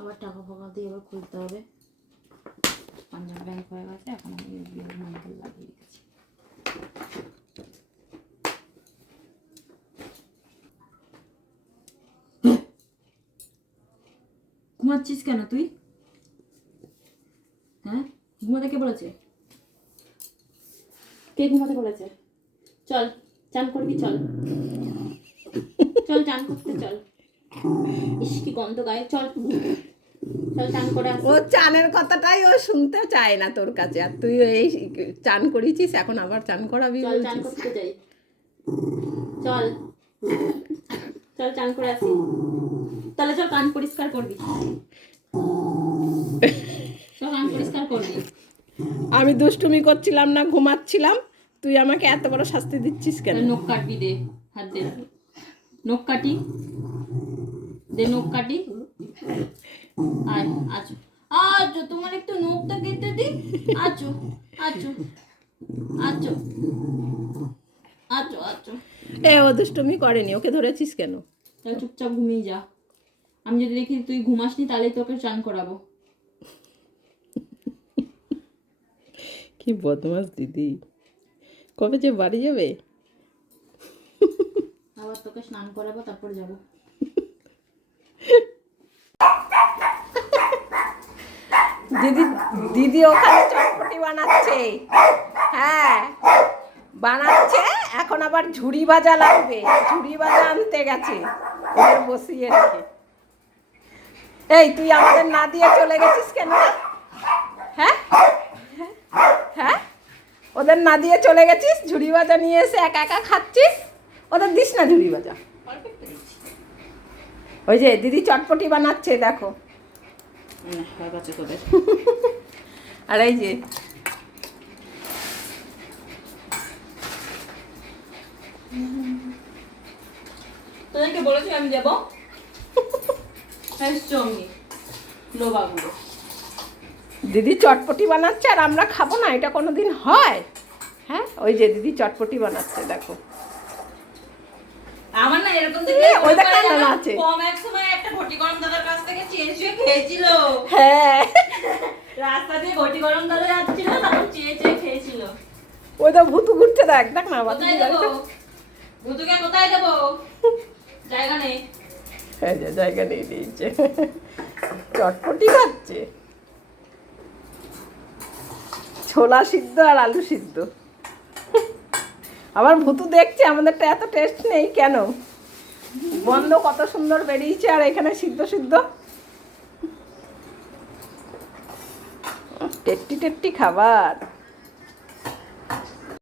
আবার টাকা ফাকা দিয়ে এবার খুলতে হবে। পাঞ্জাব ব্যাংক হয়ে গেছে, এখন আমি SBI নাম্বার লাগিয়ে দিচ্ছি। ঘুমাচ্ছিস কেন তুই? হ্যাঁ, ঘুমাতে কে বলেছে? কে ঘুমাতে বলেছে? চল চান করবি, চল চল চান করতে চল। ইস কি গন্ধ গায়ে, চল চল চান করে আসি। ও চানের কথাটাই ও শুনতে চায় না তোর কাছে, আর তুই এই চান করেছিস, এখন আবার চান করাবি চল চান বলছিস। করতে যাই, চল চল চান করে আসি। তাহলে চল কান পরিষ্কার করবি, চল কান পরিষ্কার করবি। আমি দুষ্টুমি করছিলাম না, ঘুমাচ্ছিলাম, তুই আমাকে এত বড় শাস্তি দিচ্ছিস কেন? নখ কাটবি, দে হাত দে, নখ কাটি দে, নখ কাটি। আয় আছো আছো, তোমার একটু নখটা কেটে দি। আছো আছো আছো আছো আছো। এ ও দুষ্টুমি করেনি, ওকে ধরেছিস কেন? তাহলে চুপচাপ ঘুমিয়ে যা। আমি যদি দেখি তুই ঘুমাসনি তাহলেই তোকে চান করাবো। কি বদমাস দিদি, কবে যে বাড়ি যাবে? আবার তোকে স্নান করাবো, তারপর যাবো। দিদি দিদি ওখানে চটপটি বানাচ্ছে, হ্যাঁ বানাচ্ছে, এখন আবার ঝুড়ি ভাজা লাগবে, ঝুড়ি ভাজা আনতে গেছে, ওদের বসিয়ে রেখে। এই তুই আমাদের না দিয়ে চলে গেছিস কেন? হ্যাঁ হ্যাঁ, ওদের না দিয়ে চলে গেছিস, ঝুড়ি ভাজা নিয়ে এসে একা একা খাচ্ছিস, ওদের দিস না ঝুড়ি ভাজা। ওই যে দিদি চটপটি বানাচ্ছে দেখো, হয়ে গেছে তোদের। আর এই যে তোদেরকে বলেছি আমি যাবো, আমি লোবাগুলো। দিদি চটপটি বানাচ্ছে আর আমরা খাবো না, এটা কোনোদিন হয়? হ্যাঁ, ওই যে দিদি চটপটি বানাচ্ছে দেখো। আমার না এরকম ওই দেখ না আছে, কম এক সময় একটা ঘটি গরম দাদার কাছ থেকে চেয়ে চেয়ে খেয়েছিল। হ্যাঁ রাস্তা দিয়ে ঘটি গরম দাদা যাচ্ছিল, তখন চেয়ে চেয়ে খেয়েছিল। ওই তো ভুতু ঘুরছে, দেখ দেখ না, কোথায় দেবো ভুতুকে, কোথায় দেবো? জায়গা নেই। এই যে জায়গা নিয়ে দিয়েছে, চটপটি খাচ্ছে, ছোলা সিদ্ধ আর আলু সিদ্ধ। আবার ভুতু দেখছে আমাদেরটা এত টেস্ট নেই কেন, বন্ধ কত সুন্দর বেরিয়েছে, আর এখানে সিদ্ধ সিদ্ধ টেট্টি টেট্টি খাবার।